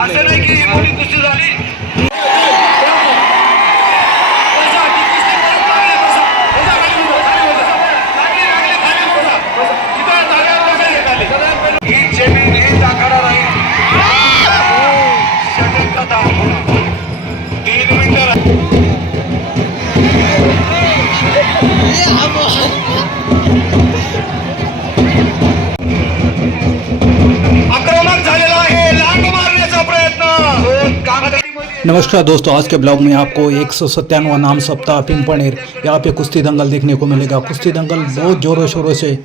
असं नाही की मोठी कुस्ती झाली ही जमीन ही आखाडा राहील 3 मिनिटं आक्रमक झालेला आहे लांब मारण्याचा प्रयत्न। नमस्कार दोस्तों, आज के ब्लॉग में आपको 197वां नाम सप्ताह पिंपणेर यहाँ पे कुश्ती दंगल देखने को मिलेगा। कुश्ती दंगल बहुत ज़ोरों शोरों से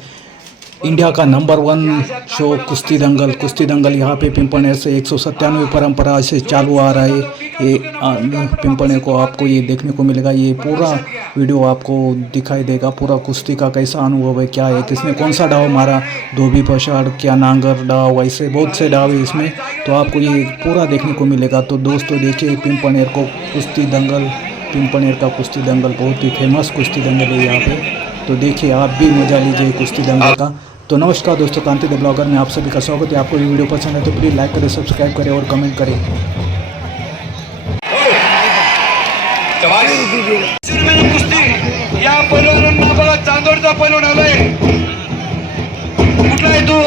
इंडिया का नंबर 1 शो कुश्ती दंगल यहाँ पे पिंपणेर से 197वीं परंपरा से चालू आ रहा है। ये पिंपणेर को आपको ये देखने को मिलेगा। ये पूरा वीडियो आपको दिखाई देगा, पूरा कुश्ती का कैसा अनुभव है, क्या है, किसने कौन सा डाव मारा, धोबी पछाड़, क्या नांगर डाव, ऐसे बहुत से डाव है इसमें, तो आपको ये पूरा देखने को मिलेगा। तो दोस्तों देखिए पिंपणेर को कुश्ती दंगल, पिंपणेर का कुश्ती दंगल बहुत ही फेमस कुश्ती दंगल है यहाँ पे। तो देखिए आप भी मजा लीजिए कुश्ती दंगल का। तो नमस्कार दोस्तों, कांति द ब्लॉगर में आप सभी का स्वागत है। आपको ये वीडियो पसंद है तो प्लीज़ लाइक करें, सब्सक्राइब करें और कमेंट करें। कुस्ती या पैलवानांना बघा, चांदोडचा पैलवान आलाय। कुठला आहे तू?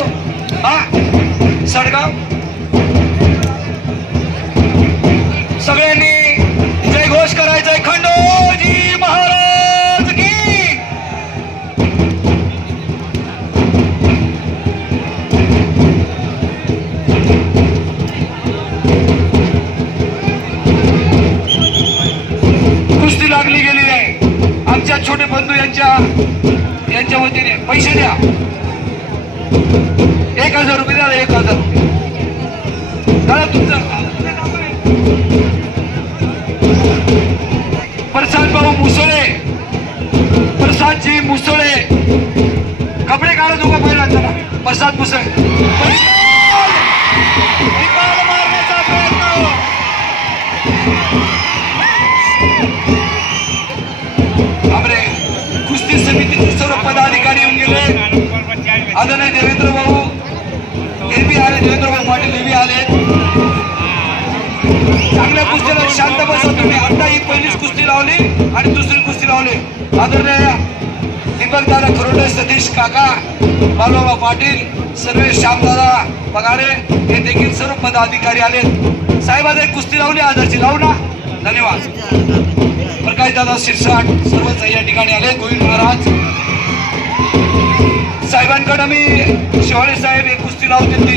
सडगाव। सगळ्यांनी जय घोष करायचा आहे, खंडोजी महाराज की। कुस्ती लागली गेलेली आहे। आमच्या छोटे बंधू यांच्या वतीने पैसे द्या, 1000 रुपये द्या, 1000 रुपये दादा तुमचं। प्रसाद भाऊ मुसळे, प्रसादजी मुसळे, कपडे काढत उभा पहिला चला। प्रसाद मुसळे मारण्याचा प्रयत्न। आमरे कुस्ती समितीचे सर्व पदाधिकारी येऊन गेले। आदरणीय देवेंद्र भाऊ हे बी आले, देवेंद्र भाऊ पाटील हे बी आले। चांगल्या कुस्तीला शांत बसा तुम्ही। आता ही पहिलीच कुस्ती लावली आणि दुसरी कुस्ती लावली। आदरणीय दीपक दादा खरोडे, सतीश काका, बालूबा पाटील, सर्व श्यामदादा पगारे हे देखील सर्व पदाधिकारी आले। साहेबांनी कुस्ती लावली, आजची लावू ना, धन्यवाद। प्रकाश दादा शिरसाट सर्वच या ठिकाणी आले। गोविंद महाराज साहेबांकडे मी शिवाळे साहेब एक कुस्ती लावतील ती,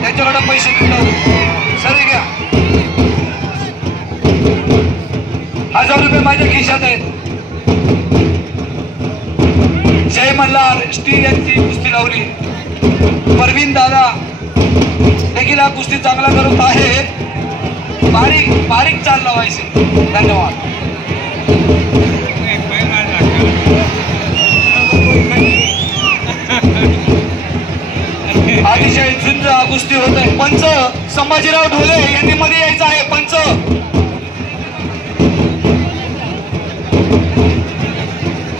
त्यांच्याकडे पैसे मिळतात सर घ्या। 1000 रुपये माझ्या खिशात आहेत। जय मल्हार स्टील यांची कुस्ती लावली। परवीन दादा देखील हा कुस्ती चांगला करत आहे। बारीक बारीक चाल लावायचे, धन्यवाद। अतिशय झुंज कुस्ती होत आहे। पंच संभाजीराव ढोले यांनी मध्ये यायचं आहे। पंच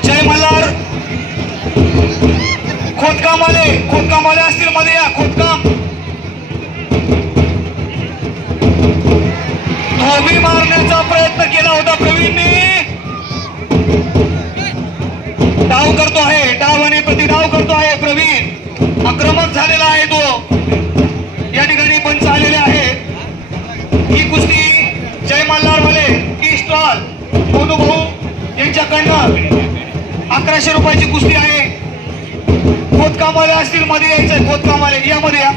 जय मल्हार, खोदकामवाले असतील मध्ये या। खोदकाम धोबी मारण्याचा प्रयत्न केला होता प्रवीणने, डाव करतो आहे, डाव आणि प्रतिडाव करतो आहे प्रवीण। आक्रमक झालेला आहे तो। या ठिकाणी पंच आलेले आहेत। ही कुस्ती जय मल्हार वाले टी स्टॉल मोनू भाऊ यांच्याकडनं 1100 रुपयाची कुस्ती आहे। खोदकामवाले असतील मध्ये यायचंय, खोदकामवाले यामध्ये या।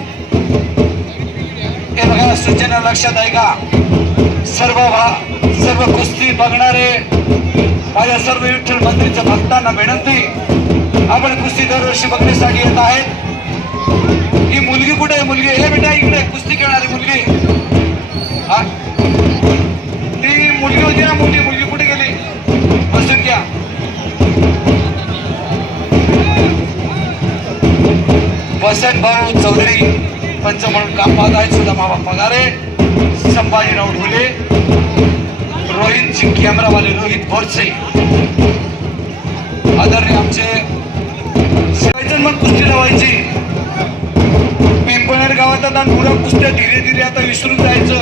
हे बघा, सूचना लक्षात आहे का? सर्व कुस्ती बघणारे माझ्या सर्व विठ्ठल मंदिरच्या भक्तांना विनंती, आपण कुस्ती दरवर्षी बघण्यासाठी येत आहेत। ही मुलगी कुठे आहे? मुलगी हे बेटा इकडे कुस्ती खेळणारी मुलगी। ती मुलगी होती ना, मुलगी कुठे गेली? बसून घ्या। वसंत भाऊ चौधरी पंच म्हणून काम पाहत आहेत। सुद्धा मामा पगारे, संभाजीराव ढोले, रोहित सिंग कॅमेरावाले रोहित बोरसे, आदरणीय आमचे मग कुस्ती लावायची। पिंपळनेर गावात आता ना नुरा कुस्त्या धीरे धीरे आता विसरून जायचं.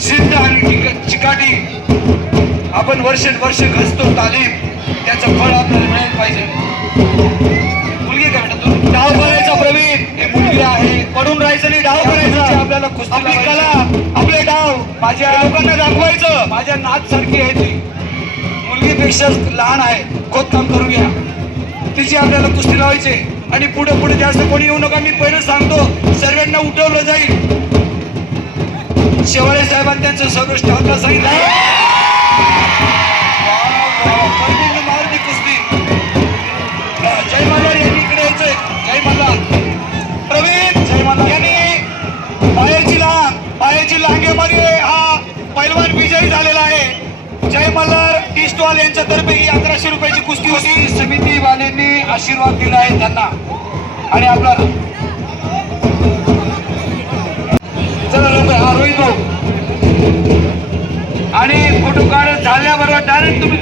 सिद्ध आणि चिकाटी आपण वर्ष घसतो तालीम, त्याचं फळ आपल्याला मिळायला पाहिजे. मुलगी काय म्हणतात तू? डाव करायचा प्रवीण, हे मुलगी आहे, पडून राहायचं नाही, डाव करायचा. आपल्याला आपली कला, आपले डाव माझ्या लोकांना दाखवायचं. माझ्या नाथ सारखी आहे ती, मुलगीपेक्षा लहान आहे, खोदकाम करून घ्या. तिची आपल्याला कुस्ती लावायची आणि पुढे पुढे जास्त कोणी येऊ नका. मी पहिलं सांगतो, सर्वांना उठवलं जाईल. शेवाळे साहेबांनी त्यांचं सर्व स्टाफला सांगितलं मारती कुस्ती. जय मल्हार यांनी इकडे यायचंय. जय मल्हार प्रवीण, जय मल्हार यांनी पायाची लांगेमध्ये हा पैलवान विजयी झालेला आहे. जय मल्हार टी स्टॉल यांच्यातर्फे ही 1100 रुपयाची कुस्ती होती. समितीवाल्यांनी आशीर्वाद दिला आहे त्यांना. आणि आपला चला लवकर हा रोहित भाऊ. आणि फोटो काढ झाल्याबरोबर डायरेक्ट तुम्ही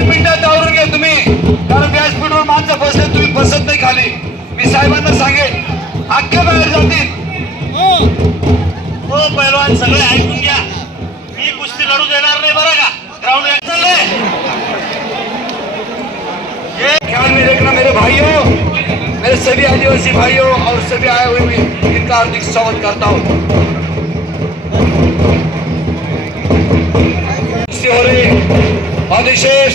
मिनिटात आवरून घ्या तुम्ही, कारण व्यासपीठावर माणसं बसले सगळे ऐकून घ्या. मी कुस्ती लढू देणार नाही बरं का. ग्राउंड चाललंय. ये ख्याल में रखना मेरे भाइयों, मेरे सभी आदिवासी भाइयों और सभी आए हुए मैं इनका हार्दिक स्वागत करता हूँ. हो रहे आदिशेष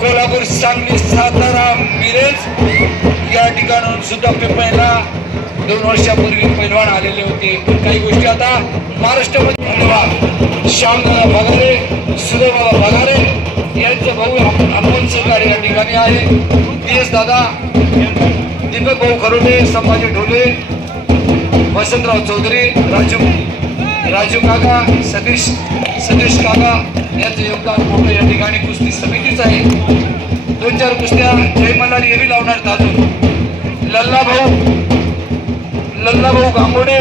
कोल्हापूर, सांगली, सातारा, मिरज या ठिकाणाहून सुद्धा पिंपळला 2 वर्षापूर्वी पैलवान आलेले होते. पण काही गोष्टी आता महाराष्ट्रामध्ये धन्यवाद. श्यामदादा बघारे, सुधीरबाबा बघारे यांचं भाऊ आपण सहकारी या ठिकाणी आहे. DS दादा, दीपक भाऊ खरोडे, संभाजी ढोले, वसंतराव चौधरी, राजू काका, सतीश काका यांचं योगदान मोठं या ठिकाणी कुस्ती समितीच आहे. 2-4 कुस्त्या जय मल्हारी हे लावणार अजून. लल्ला भाऊ गांगोडे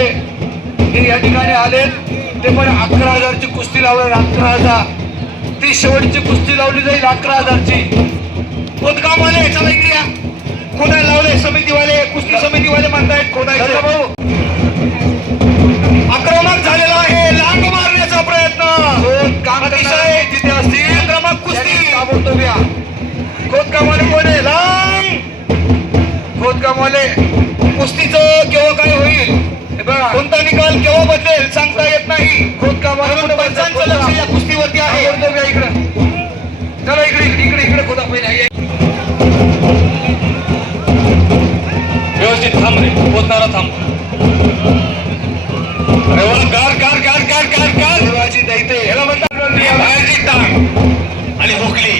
हे या ठिकाणी आले. ते पण 11,000ची कुस्ती लावणार. 11,000 ती शेवटची कुस्ती लावली जाईल 11,000ची. खोदकामवाले चला इकडे या. खोदायला लावले समितीवाले, कुस्ती समितीवाले म्हणतायत खोदायचं. भाऊ आक्रमक झालेला आहे. लांब मारण्याचा प्रयत्न काम अतिशय तिथे असतील. आक्रमक कुस्ती ताबडतोब या. खोदकामवाले कोण लांब. खोदकामवाले कुस्तीचं केव्हा काय होईल कोणता निकाल केव्हा बदलेल सांगता येत नाही. खोदकामवाले पंचांचं लक्ष या कुस्तीवरती आहे. इकडे चला इकडे खोदा पहिले व्यवस्थित थांब रे. खोदणारा थांब. शिवाजी दैते ह्याला म्हणतात बाहेरची टांग आणि हुकली.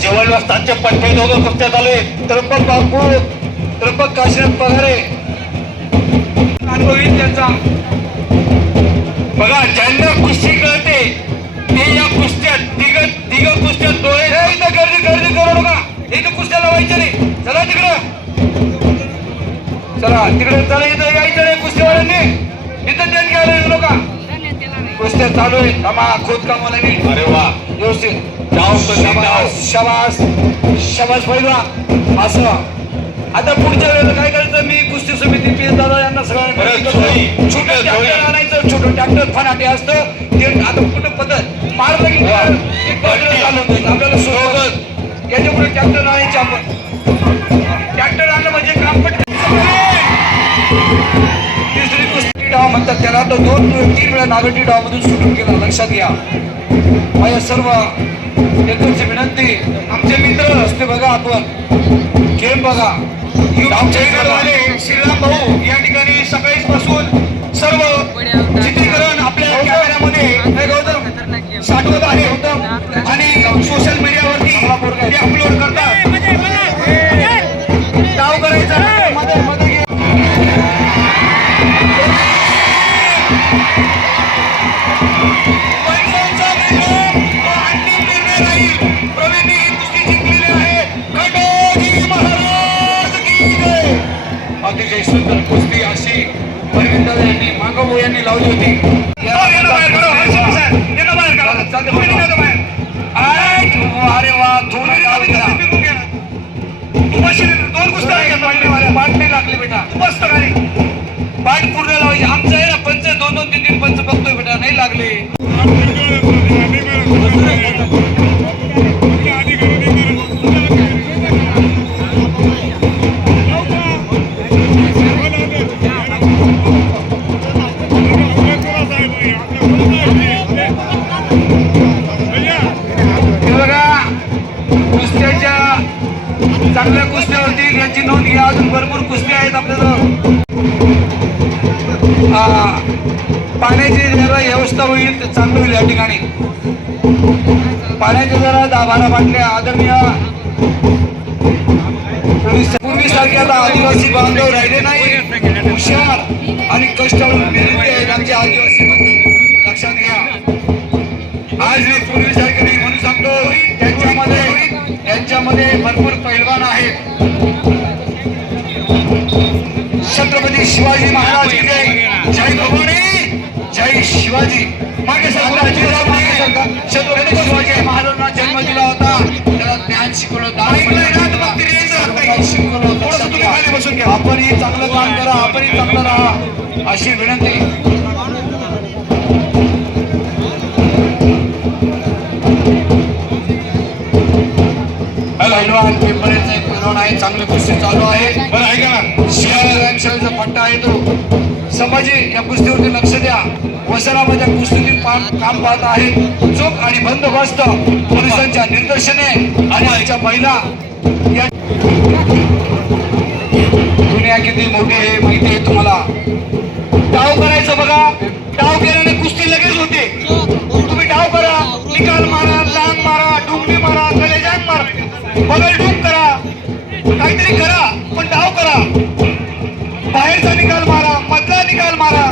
जेवण वाजताचे पट्टे दोघं कुस्त्यात आले. त्र्यंबक बापू, त्र्यंबक काशीनाथ पगारे अनुभवी त्यांचा. बघा ज्यांना कुस्ती कळते ते या कुस्त्यात तिघ कुस्त्यात डोळे गर्दी करू नका. इथं कुस्त्या लावायच्या नाही. चला तिकडं चला इथं यायचं नाही. कुस्तीवाल्यांनी इथं देण घ्यायला येऊ नका. कुस्त्या चालू आहे. थांबा. खोदकामवाल्यांनी अरे वा व्यवस्थित शाबास पहिला. असं आता पुढच्या वेळेला काय करायचं. मी कुस्ती समिती PS दादा यांना सगळ्यांना छोटं ट्रॅक्टर आणायचं. छोटं ट्रॅक्टर फनाटे असतं ते. आता कुठं पद्धत मारलं की चालवत आपल्याला सोबत याच्यापुढे ट्रॅक्टर आणायचे. आपण ट्रॅक्टर आणलं म्हणजे काम पटकन. तिसरी कुस्ती डाव म्हणतात त्याला. तो 2-3 वेळा नागटी डाव मधून सुटून गेला. लक्षात घ्या. माझ्या सर्व एकच विनंती. आमचे मित्र असते बघा. आपण गेम बघा. श्रीराम भाऊ या ठिकाणी सकाळीच पासून सर्व चित्रीकरण आपल्या कॅमेऱ्यामध्ये साठवत आहे आणि सोशल मीडियावरती ते अपलोड करतात. डाव करायचा मध्ये अतिशय सुंदर कुस्ती अशी परविंदर यांनी मांगो यांनी लावली होती. अरे वा दोन कुस्त्या पाठ नाही लागली बेटा. मस्त गाडी पाठ पूर्ण लावायची. आमचं आहे ना पंच 2-2-3-3 पंच बघतोय बेटा. नाही लागले. चांगल्या कुस्त्या होतील याची नोंद घ्या. अजून भरपूर कुस्त्या आहेत आपल्याला. पाण्याची जरा व्यवस्था होईल तर चांगलं होईल. या ठिकाणी पाण्याच्या जरा 10-12 बाटल्या आदरणीय पूर्वीसारखे आता आदिवासी बांधव राहिले नाही. हुशार आणि कष्टाळू मेहनती आहेत आमचे आदिवासी बांधव. लक्षात घ्या. आज मी पूर्वीसारखे नाही म्हणून सांगतो. त्यांच्यामध्ये भरपूर पैलवान आहेत. छत्रपती शिवाजी महाराज की जय. जय भवानी, जय शिवाजी. मागे छत्रपती शिवाजी महाराजांना जन्म दिला होता. त्याला ज्ञान शिकवलं होतं. शिकवलं होतं. बसून घ्या. आपणही चांगलं काम करा, आपणही चांगलं राहा अशी विनंती. पैलवान पिंपळेचा एक पैलवान आहे, चांगली कुस्ती चालू आहे. बरं ऐका ना, शिवाजीचा पट्टा आहे तो संभाजी या कुस्तीवरती लक्ष द्या. वसरामध्ये कुस्तीतील काम पाहत आहे. चोख आणि बंदोबस्त पोलिसांच्या निर्देशने आणि याच्या महिला या दुनिया किती मोठी आहे माहिती आहे तुम्हाला. डाव करायचं बघा, डाव केल्याने कुस्ती लगेच होते. तुम्ही डाव करा, निकाल मारा, लांग मारा, डुंगली मारा, कलेजांग मारा, बगल डूब करा, काहीतरी करा, पण डाव करा. बाहेरचा निकाल मारा, मधला निकाल मारा,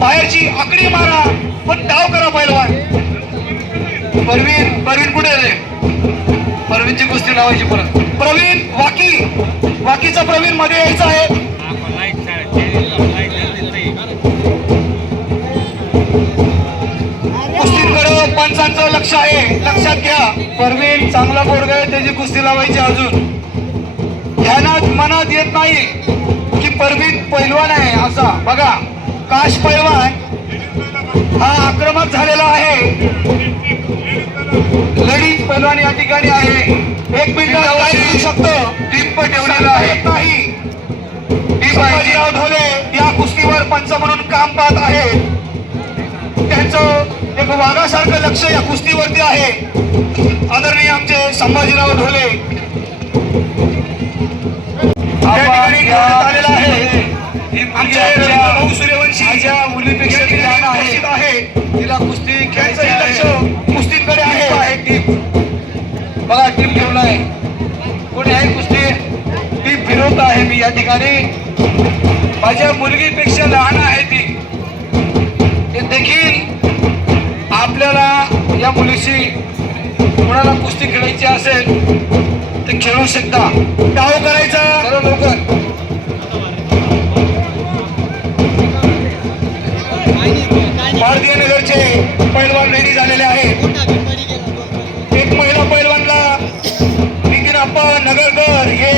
बाहेरची आकडी मारा, पण डाव करा पैलवान. परवीन कुठे रे? परवीनची कुस्ती लावायची परत. प्रवीण वाकीचा प्रवीण मध्ये यायचा आहे. कुस्तीकडे पंचांचं लक्ष आहे, लक्षात घ्या. परवीन चांगला पोरगा आहे, त्याची कुस्ती लावायची. अजून ध्यानात मनात येत नाही की परवीन पैलवान आहे असा. बघा, काश पैलवान हा आक्रमक झालेला आहे. लढीत पैलवान या ठिकाणी आहे. एक मिनिट काय करू शकतो, टिप्प ठेवलेला आहे नाही. संभाजीराव ढोले या कुस्तीवर पंच म्हणून काम पाहत आहेत. त्यांचं एक वाघासारखं लक्ष या कुस्तीवरती आहे. आदरणीय आमचे संभाजीराव ढोले आलेला आहे. भाऊ सूर्यवंशी मुलीपेक्षा आहे. तिला कुस्ती खेळायचं लक्ष कुस्तीकडे आहे. टीप बघा, टीप ठेवलाय. कोणी आहे कुस्ती टीप फिरवत आहे. मी या ठिकाणी माझ्या मुलगीपेक्षा लहान आहे ती. ते देखील आपल्याला या मुलीशी कोणाला कुस्ती खेळायची असेल तर खेळू शकता. डाव करायचा सर्व लवकर. भारतीय नगरचे पैलवान रेडी झालेले आहेत. एक महिला पैलवानला नितीन अप्पा नगरकर हे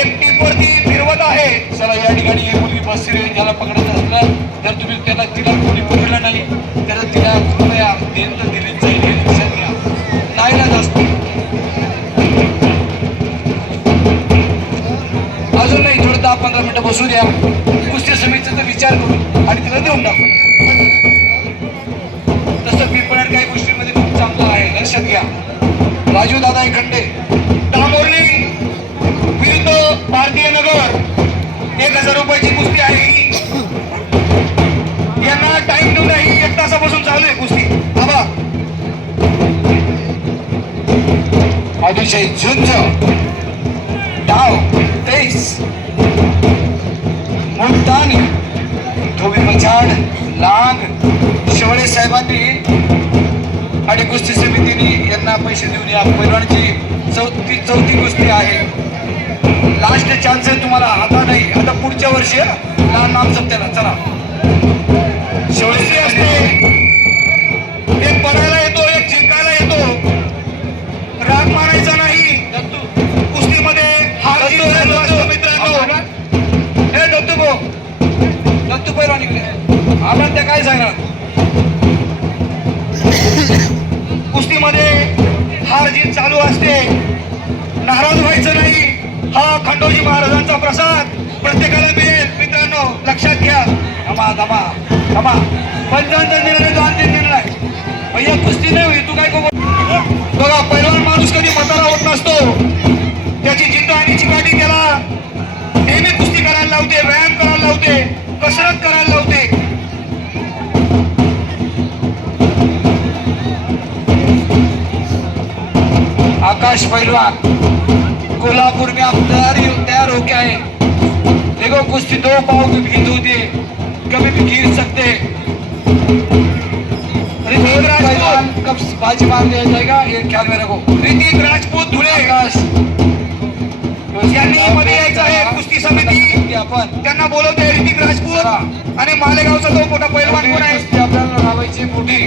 एक टीपवरती फिरवत आहे. चला या ठिकाणी ही मुलगी बसली, ज्याला पकडत असलं तर तुम्ही तिला कोणी पकडलं नाही तर तिला कृपया देणं दिलीच जाईल हे लक्षात घ्या. नाही ना जास्त अजून नाही, थोडं 10-15 मिनिटं बसू द्या. कुस्ती समितीचा विचार करू आणि तिला देऊन टाकू. तसं पिंपळनेर काही गोष्टींमध्ये खूप चांगलं आहे, लक्षात घ्या. राजू दादा खंडे डांबोर्ली विरुद्ध भारतीय नगर 1000 रुपयाची कुस्ती आहे. यांना टाइम देऊ नाही, 1 तासापासून चालू आहे कुस्ती. बाबा अतिशय झुंज डाव 23 मुलतानी धोबी मछाड लाग शेवळे साहेबांनी आणि कुस्ती समितीने यांना पैसे देऊन या पैलवानची चौथी कुस्ती आहे. लास्ट चान्स आहे तुम्हाला. आता नाही, आता पुढच्या वर्षी लहान नाम सप्त्याला. चला शेवटी असते, एक पडायला येतो, एक जिंकायला येतो. राग मारायचा नाही कुस्तीमध्ये. हार जीत असतो मित्रांनो. हे दत्तू पैलवान इकडे आपण त्या काय सांगणार. कुस्तीमध्ये हार जीत चालू असते, नाराज व्हायचं नाही. हा खंडोजी महाराजांचा प्रसाद प्रत्येकाला मिळेल मित्रांनो, लक्षात घ्या. थांबा पंचांचा निर्णय जो अंतिम निर्णय भैया कुस्ती नाही होईल. तू काय बघा, पैलवान माणूस कधी म्हातारा होत नसतो. त्याची जिद्द आणि चिकाटी त्याला नेहमी कुस्ती करायला लावते, व्यायाम करायला लावते, कसरत करायला लावते. आकाश पैलवान कोल्हापुर में आप तैयार हो क्या है? देखो कुश्ती 2 पाव की भीत होती है, कभी भी गिर सकते. ऋतिक राजपूत कब बाजी मार दिया जाएगा ये ख्याल में रखो. ऋतिक राजपूत धुळे आकाश यांनी मध्ये यायचं आहे. कुस्ती समिती आपण त्यांना बोलवते. ऋतिक राजपूत आणि मालेगावचा तो मोठा पैलवान कोण आहे आपल्याला लावायची मोठी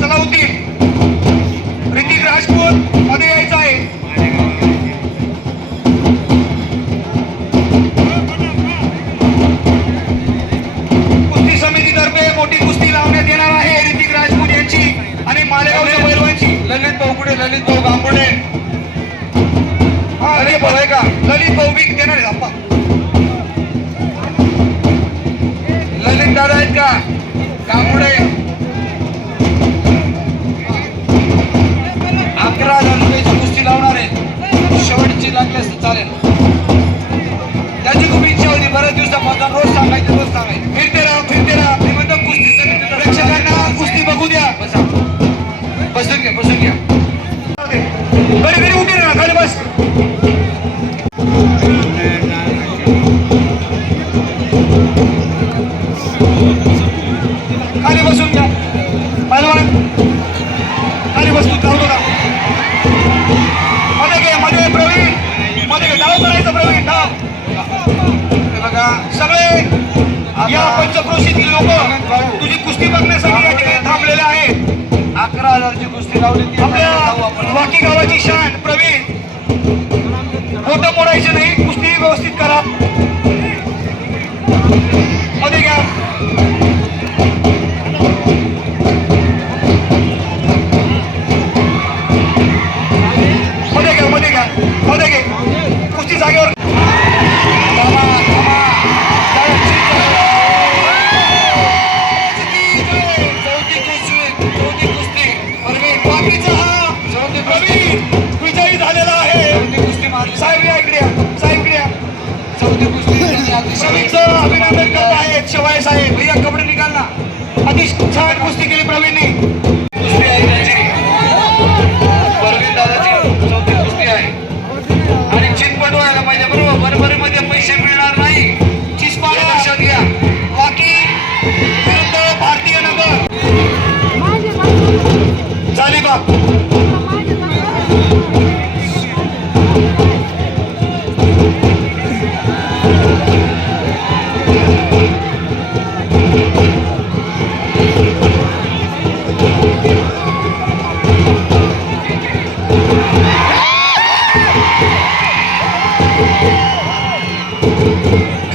सलाउद्दीन. ऋतिक राजपूत मध्ये यायचं आहे. पुढे ललित भाऊ आहे का? ललित भाऊ बी देणार आहेत आप्पा. ललित दादा आहेत का? पुढे 11,000 रुपयाची कुस्ती लावणार आहे. शेवटची लागली असतं चालेल. त्याची खूप इच्छा होती. बऱ्याच दिवसापासून रोज सांगायचं. फिरते राहा. मी म्हणतो कुस्ती प्रेक्षकांना कुस्ती बघू द्या. बसून घ्या. घडी उभी राहा. खाली बस. खाली बसून घ्या. पहिलवान खाली बस. तू धावतो का? मध्ये प्रवीण. मध्ये धाव करायचं. प्रवीण धाव. बघा सगळे या पंचक्रोशीतील लोक तुझी कुस्ती बघण्यासाठी या ठिकाणी थांबलेले आहेत. 11,000ची कुस्ती लावली. आपल्या वाकी गावाची शान प्रवीण. फोटो मोडायचे नाही. कुस्ती व्यवस्थित करा. मध्ये घ्या. मध्ये घे. कुस्ती जागेवर. विजयी झालेला आहे. साहेब या इकडे. प्रवीणचं अभिनंदन करत आहेत शिवाय साहेब. भैया कपडे निघालना. अतिशय छान कुस्ती केली प्रवीणने. कुस्ती आहे त्याची. प्रवीण दादाची चौथी कुस्ती आहे. आणि चितपट व्हायला पाहिजे. बरोबर मध्ये पैसे मिळणार नाही. चिस्पा लक्षात घ्या. बाकी विरुद्ध भारतीय नगर झाली बा.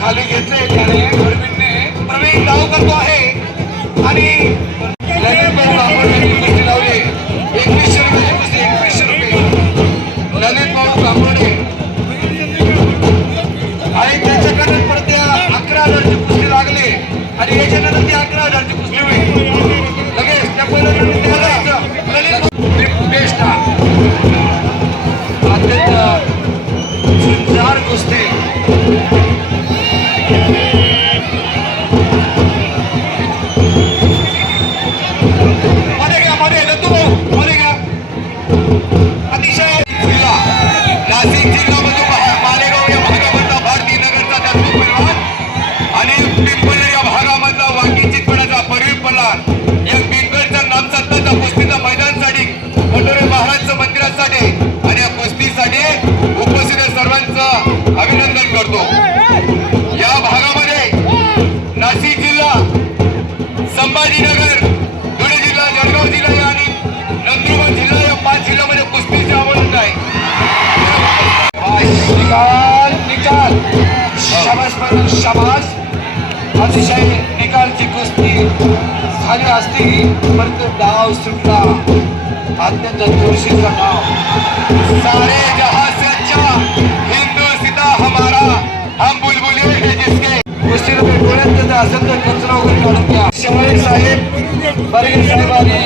खाली घेतले त्याने. प्रवीण धाव करतो आहे. आणि ललित भाऊ कांबळे कुस्ती लावली. 2100 रुपयाची कुस्ती. 2100 रुपये. ललित भाऊ कांबळे आणि त्याच्याकडे परत त्या 11,000ची कुस्ती लागली. आणि याच्यानंतर ती 11,000ची कुस्ती होईल. लगेच त्या पहिल्या ललित बेस्ट अत्यंत सुंदर कुस्ती. अतिशय नाशिक जिल्ह्यामधून मालेगाव या भागामधला भारतीय नगरचा दत्तू पैलवान आणि पिंपळनेर या भागामधला वाकी चितपडाचा परवीन पलार या पिंपळचा नामसत्ताचा कुस्तीचा मैदानासाठी पंढरी महाराजच्या मंदिरासाठी आणि या कुस्तीसाठी उपस्थित सर्वांचं अभिनंदन करतो. या भागामध्ये नाशिक जिल्हा, संभाजीनगर, धुळे जिल्हा, जळगाव जिल्हा आणि नंदुरबार जिल्हा या 5 जिल्ह्यामध्ये कुस्तीची आवड आहे. निकाल शाबास. अतिशय निकालची कुस्ती झाली असती परंतु डाव सुटला. अत्यंत चुरशीचा डाव. सारे जहां से अच्छा हिंदुस्तान हमारा, हम बुलबुले हैं जिसके. कुस्ती डोळ्यात त्याचा असेल तर कचरा वगैरे काढून घ्या. शेवळे साहेब, बर्गे साहेब आणि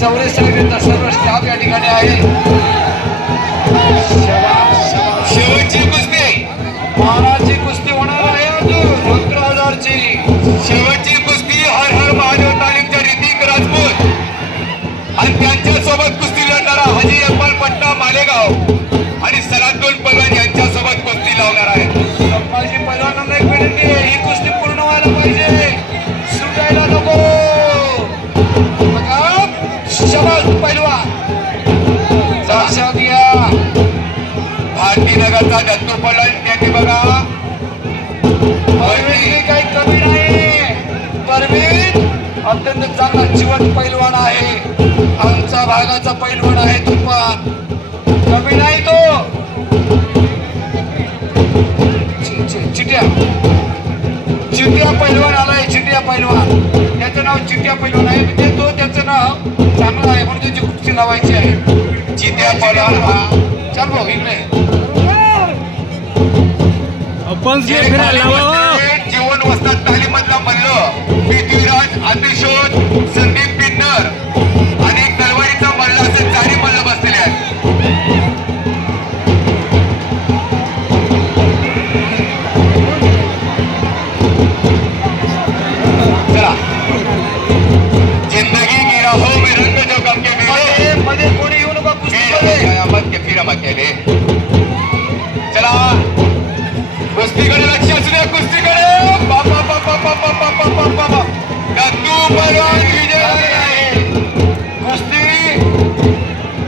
चौरे साहेब यांचा सर्व स्टाफ या ठिकाणी आहे. शेवटची कुस्ती महाराजची कुस्ती होणार आहे. अजून 11,000ची शेवटची कुस्ती. हर हर महादेव तालीमच्या ऋतिक राजपूत आणि त्यांच्यासोबत कुस्ती लढणारा हाजी अकबर पट्टा मालेगाव आणि सलादुल पलवान यांच्यासोबत कुस्ती लावणार आहे. संभाजी पलवानांना एक विनंती आहे. ही कुस्ती पूर्ण व्हायला पाहिजे. सुटायला नको. शाबास पहलवान. लक्षात घ्या. भारतीय नगरचा दत्तू पलवान त्यांनी बघा काही कमी नाही. परवीन अत्यंत चांगला जिवंत पैलवान आहे. आमचा भागाचा पैलवान आहे. तो पण कमी नाही. तो चिट्या पैलवान आलाय. चिट्या पैलवान. त्याचं नाव चिट्या पैलवान आहे. म्हणजे तो त्याचं नाव चांगला आहे म्हणून त्याची कुस्ती लावायची आहे. जित्या पळा हा चल भाऊ इकडे जीवन वस्तात तालीमधला मल्ल पृथ्वीराज अतिशोध संदीप पिन्नर आणि तलवारीचा मल्ल असे चारी मल्ल बसलेले आहेत. चला जिंदगी गिरा हो मी रंग जो गम के मेरे मध्ये कोणी येऊ नका कुस्तीमध्ये मत के फिरा मत केले. चला कुस्तीकडे लक्ष असू द्या कुस्तीकडे बाबा बाबा बाबा बाबा बाबा बाबा गंगू बलवान विजय आहे. कुस्ती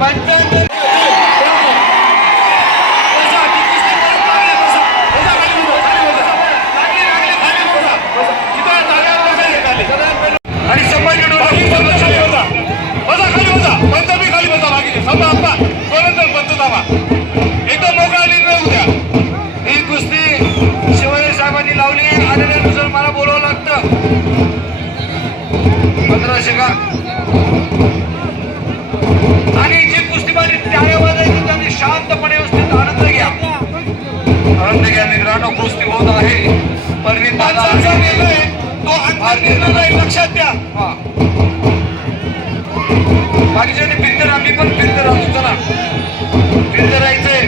पंचायत आणि संभाजी खाली होता बसा खाली होता पंजाबी खाली बसा मागे सभा आप्पा गोलंदाज पंच धावा एकदम मोकळा निर्णय उद्या. ही कुस्ती शिवाजी साहेबांनी लावली आलेल्यानुसार मला बोलावं लागतं 1500 का आणि जी कुस्तीबाजी टाळ्या वाजायची त्यांनी शांतपणे व्यवस्थित आनंद घ्या मित्रांनो. कुस्ती होत आहे परवीन दादा निर्णय तो अंतिम निर्णय राहील लक्षात द्या. बाकीच्याने फिरते आम्ही पण फिरते राहतो. चला फिरते राहायचंय.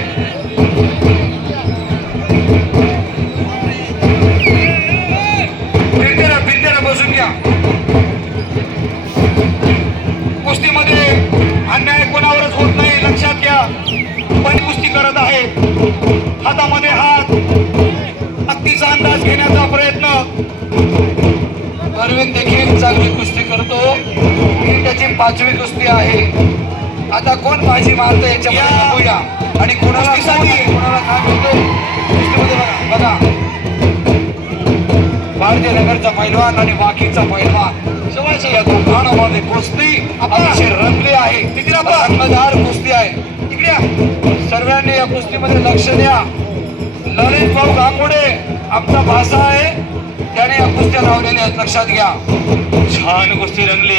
फिरते राहा बसून घ्या. कुस्तीमध्ये अन्याय कोणावरच होत नाही लक्षात घ्या. पण कुस्ती करत आहे हातामध्ये हात हत्तीचा अंदाज घेण्याचा प्रयत्न. अरविंद देखील चांगली कुस्ती करतो. ही त्याची 5वी कुस्ती आहे. आता कोण बाजी मारतो याच्यामध्ये बघूया आणि कोणाला काय मिळतो कुस्तीमध्ये बघा. भारतीय नगरचा पैलवान आणि बाकीचा पैलवान शिवाजी या दोघांमध्ये कुस्ती अतिशय रंगली आहे. रंगदार कुस्ती आहे. इकडे सर्वांनी या कुस्तीमध्ये लक्ष द्या. ललित भाऊ गांगुडे आमचा भाषा आहे त्याने या कुस्त्या लावलेल्या आहेत लक्षात घ्या. छान कुस्ती रंगली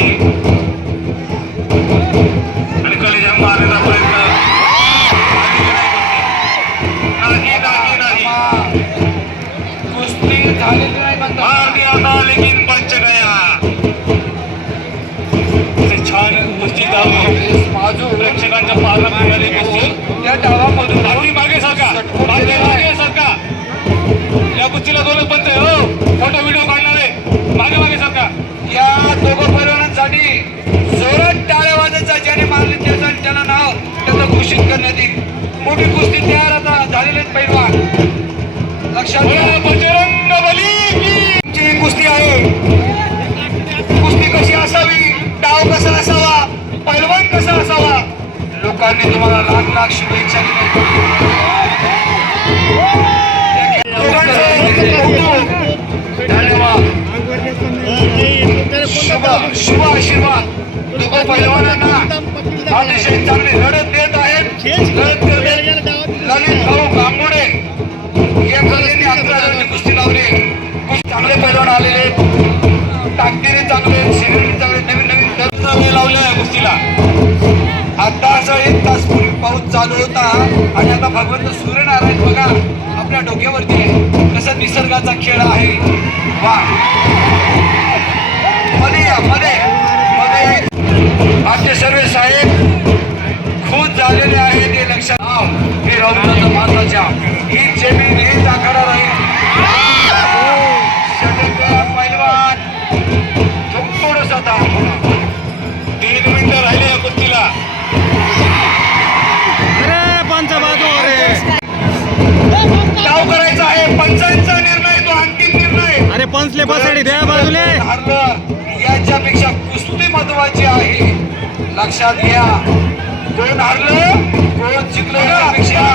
आणि कलेजा मारण्याचा प्रयत्न नाही कुस्ती झालेली नाही म्हणतात लेकिन बच गया. छान कुस्ती बाजू प्रेक्षकांच्या पारंगात मिळाली कुस्ती त्या डावामधून अगदी मागे सरका मागे सरका. या कुस्तीला 2 पंच आहे हो फोटो व्हिडिओ काढणार आहे मागे मागे सरका. या दोघं पैलवानांसाठी जोरात टाळ्या वाजायचा ज्याने मारले त्याला नाव त्याचं घोषित करण्यात येईल. मोठी कुस्ती तयार आता झालेले पैलवान लक्षात घ्या. बजरंग बली ची कुस्ती आहे. कुस्ती कशी असावी डाव कसा असावा पैलवान कसा असावा लोकांनी तुम्हाला लाख लाख शुभेच्छा शुभ आशीर्वाद दोघं पैलवानांना अतिशय चांगली लढत देत आहेत. ललित भाऊ गांगुडे या कलेने 11 जणांनी कुस्ती लावली. चांगले पैलवान आलेले ताकदीने चांगले शिरीने चांगले नवीन नवीन लावले आहे कुस्तीला. आता असं 1 तास पूर्वी पाऊस चालू होता आणि आता भगवंत सूर्यनारायण बघा आपल्या डोक्यावरती कसा निसर्गाचा खेळ आहे. वा मध्ये या मध्ये आमचे सर्व साहेब खुश झालेले आहेत हे लक्षात हे राहुल महत्वाच्या ही जमीन हेच आखाडा राहील. पैलवान थोडस आता 3 मिनिटं राहिले या कुस्तीला. डाव करायचा आहे पंचांचा निर्णय तो अंतिम निर्णय. अरे पंचले बसाडी द्या बाजूले. हरलं याच्यापेक्षा कुस्ती महत्वाची आहे लक्षात घ्या. कोण हरलं कोण जिंकलं यापेक्षा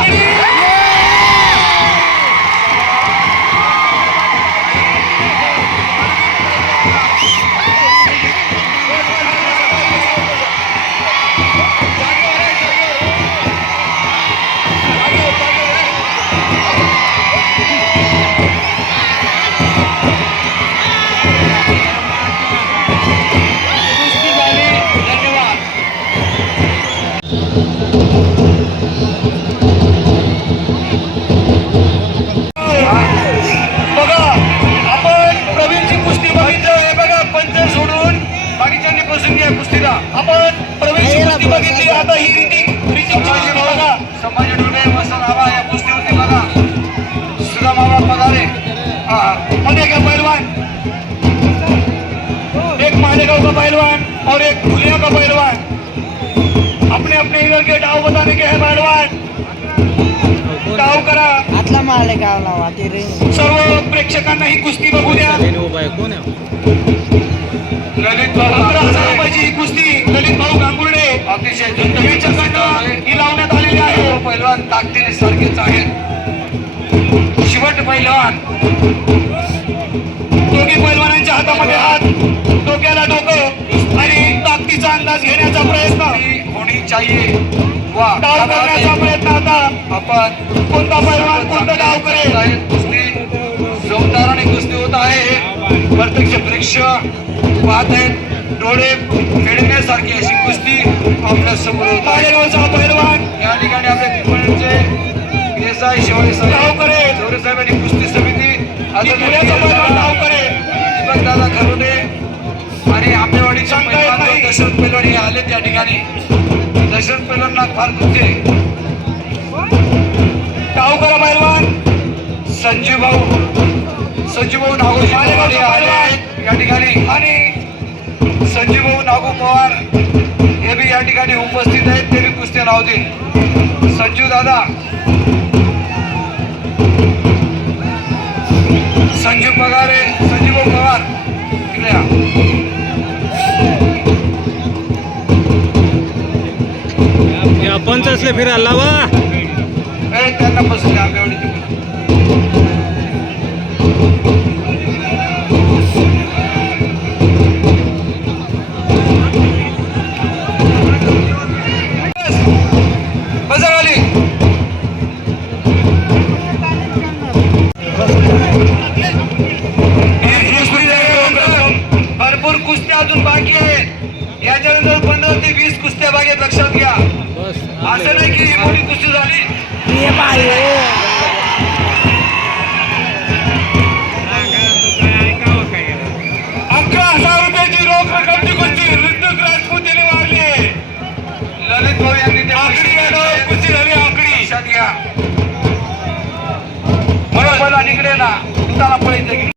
संभाजी डोळे वसंत आबा या कुस्तीवरती बघा सुदाम आबा पगारे मध्ये का पहलवान, एक मालेगांव का पहलवान और एक भुलिया का पहलवान, अपने अपने इधर के डाव बताने के हैं पहलवान, डाव करा. आतला मालेगावला वाटी रे सर्व प्रेक्षकांना ही कुस्ती बघू द्या. ललित भाऊ 11,000 रुपयाची ही कुस्ती ललित भाऊ गांगुर्डे अतिशय झुंजवीच्याकडनं ही लावण्यात आलेली आहे. पैलवान ताकदीने सारखेच आहेत. शिवट पैलवान, दोघी पैलवानांच्या हातामध्ये हात, डोक्याला डोकं आणि ताकदीचा अंदाज घेण्याचा प्रयत्न होणी चाहिए. डाव करण्याचा प्रयत्न आता आपण कोणता पैलवान कोणता डाव करेल. कुस्ती जोरदाराने कुस्ती होत आहे. प्रत्यक्ष प्रेक्षक पाहत आहेत. डोळे फेडण्यासारखी अशी कुस्ती आपल्या समोर होत आहे. मालेगावचा पैलवान या ठिकाणी आपल्या पिंपळचे देसाई शिवाजी साहेब डाव करेल. शिवाजी साहेबांनी कुस्ती समिती डाव करेल. दीपक दादा खरोडे आणि आंबेवाडीच्या पैलवान दशरथ पैलवान हे आले त्या ठिकाणी. दशरथ पैलवानला फार दुखते. डाव करा पैलवान. संजीव भाऊ नागोजी आले आहेत या ठिकाणी आणि संजीव भाऊ नागू पवार हे बी या ठिकाणी उपस्थित आहेत. ते बी कुस्त्या लावतील. संजीव दादा, संजीव पगारे, संजीव भाऊ पवार इकडे या पंच असले फिरायला लावा. त्यांना बसले आंबेवाडीचे. भरपूर कुस्त्या अजून बाकी आहे. याच्यानंतर 15 ते 20 कुस्त्या बाकी आहेत. लक्षात घ्या. असं नाही की मोठी कुस्ती झाली. ये बाई 11,000 रुपयाची रोख रकमची कुस्ती ऋतुक राजपूत याने मारली आहे. ललित भाऊ यांनी आकडी या कुस्ती झाली. आकडी लक्षात घ्या. मला इकडे ना तुला पळायचं की